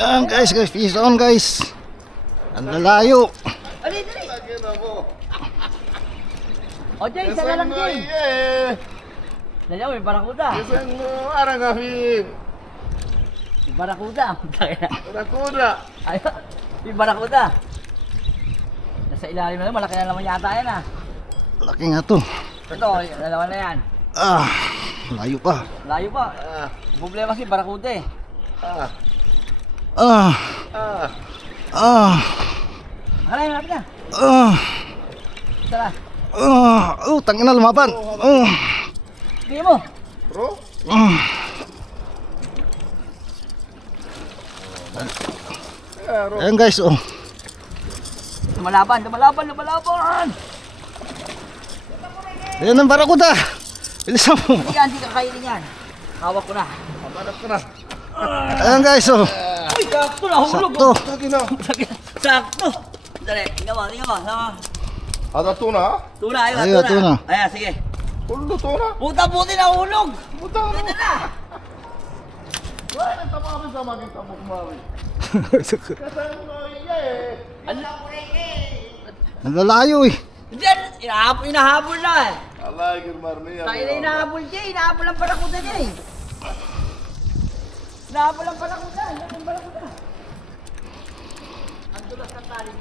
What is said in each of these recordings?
Yan guys, fish on guys. Ang lalayo. Ali, dali. O, Jay, isa na lang, Jay. Dali, may barakuda. Isang arang afim. May barakuda. Barakuda. Ayun, may barakuda. Nasa ilalim na yun, malaki na naman yata yan ah. Laki nga to. Ito, dalawa na yan. Layo pa. Layo pa. Problema kasi barakuda eh. Akala yung lapit na. Tara. Tangin na lumaban. Bigyan mo. Bro? Ayan guys, Lumalaban. Ayan ang barakuda. Bilisan mo. Hindi ka kainin yan. Hawak ko na. Pamanap ka na. Ayan guys, Uy, sakto na, hulog. sakto. Sakto. Dali, tingnan mo. Ada tuna? Tuna, Ayun, tuna. Ayan, sige. Ulo tuna? Buti na hulog. Buta mo. Ito na. Wala nang tamamin sa maging tamok mami. Kasi mo Ang lalayo eh. Diyan, inahabol na. Allah girmarni. Tayo na inahabol, Jay. Inahabol ang barakuda, Jay. Inahabol ang barakuda. Yan ang barakuda. Ang dulas ng tali.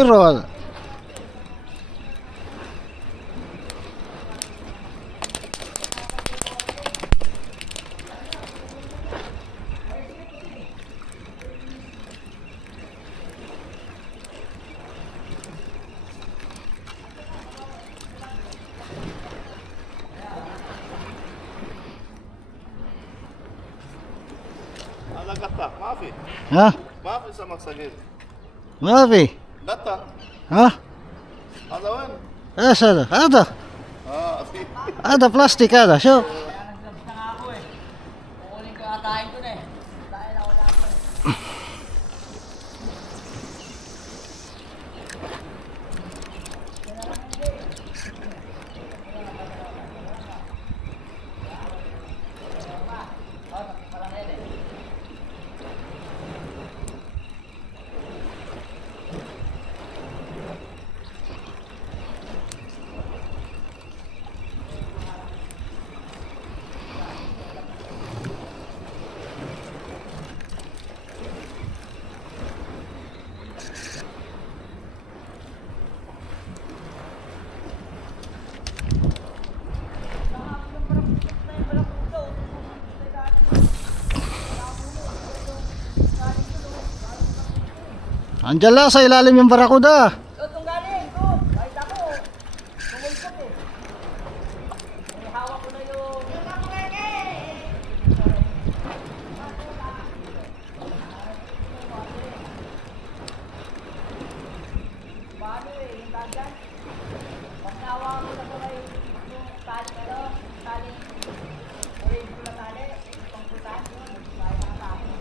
Pero Ala gata, maafi. ha? Maafi sa magsagil. Mafi. Gata. Ha? Adawan. Asa? Ada. Afi. Ada plastik ada. So, Kukunin ko atahin ko na eh. Dahil na wala pa. andyan lang sa ilalim yung barakuda. Itong galing ko. Kahit ako. Kumulpot eh. May hawak ko na yung... Paano eh, yung dagan? Pag nawa ko na ko na yung tali, tali. Orange ko na tali. Itong putan yun. Kaya na tali.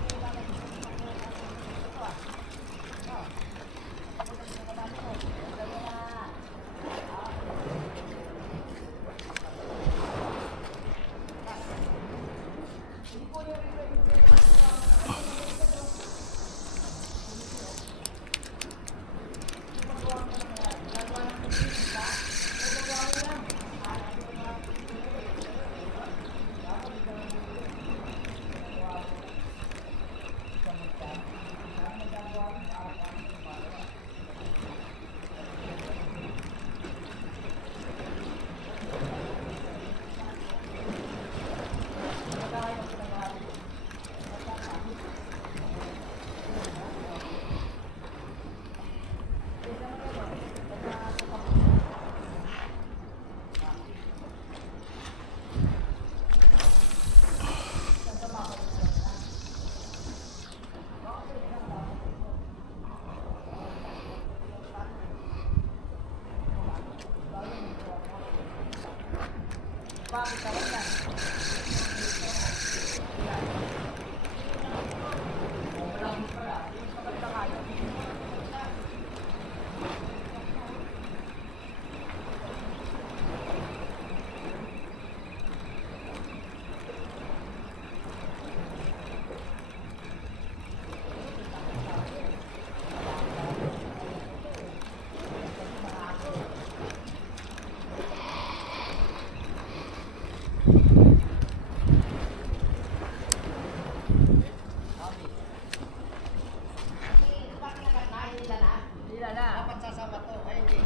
Sila na. Dapat sasama to. Ay, hindi.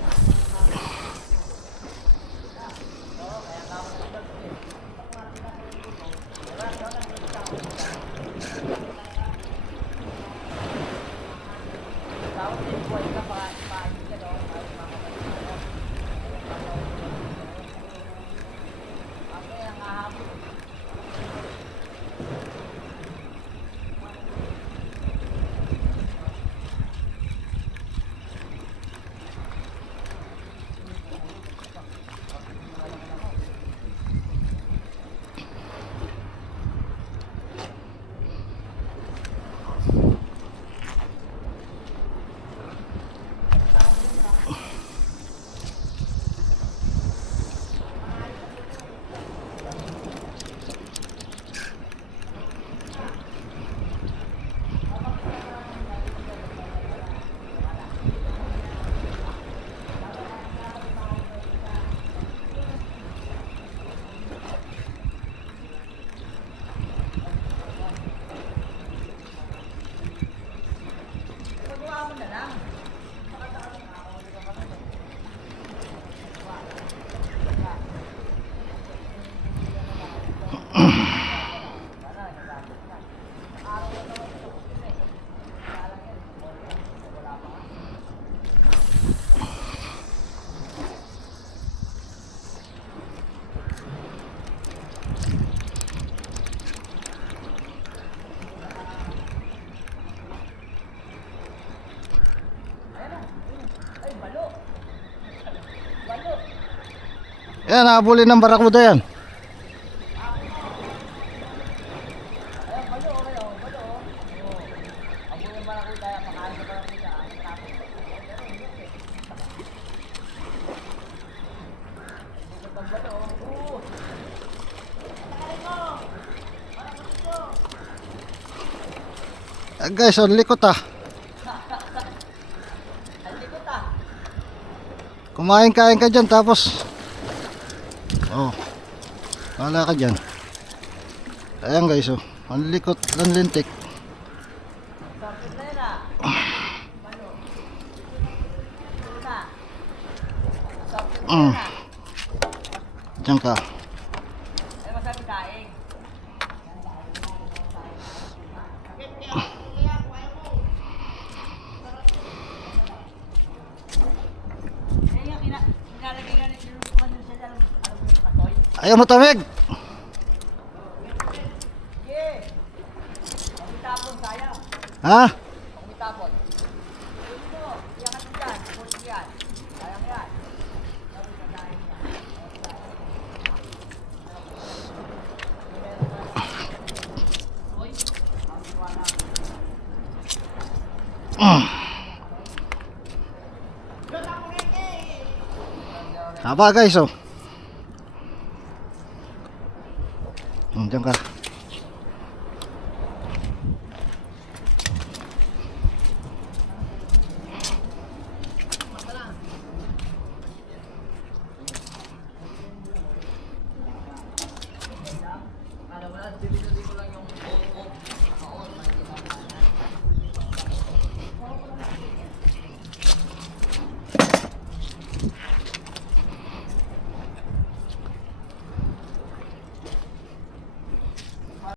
Yan, nahabulin ng barakuda yan. Guys, on likot ah. Kumain-kain ka dyan tapos wala ka dyan. Ayan guys, ang likot ng lintik. Diyan ka. Ayaw mo tamig. Ha? Haba guys, diyan ka.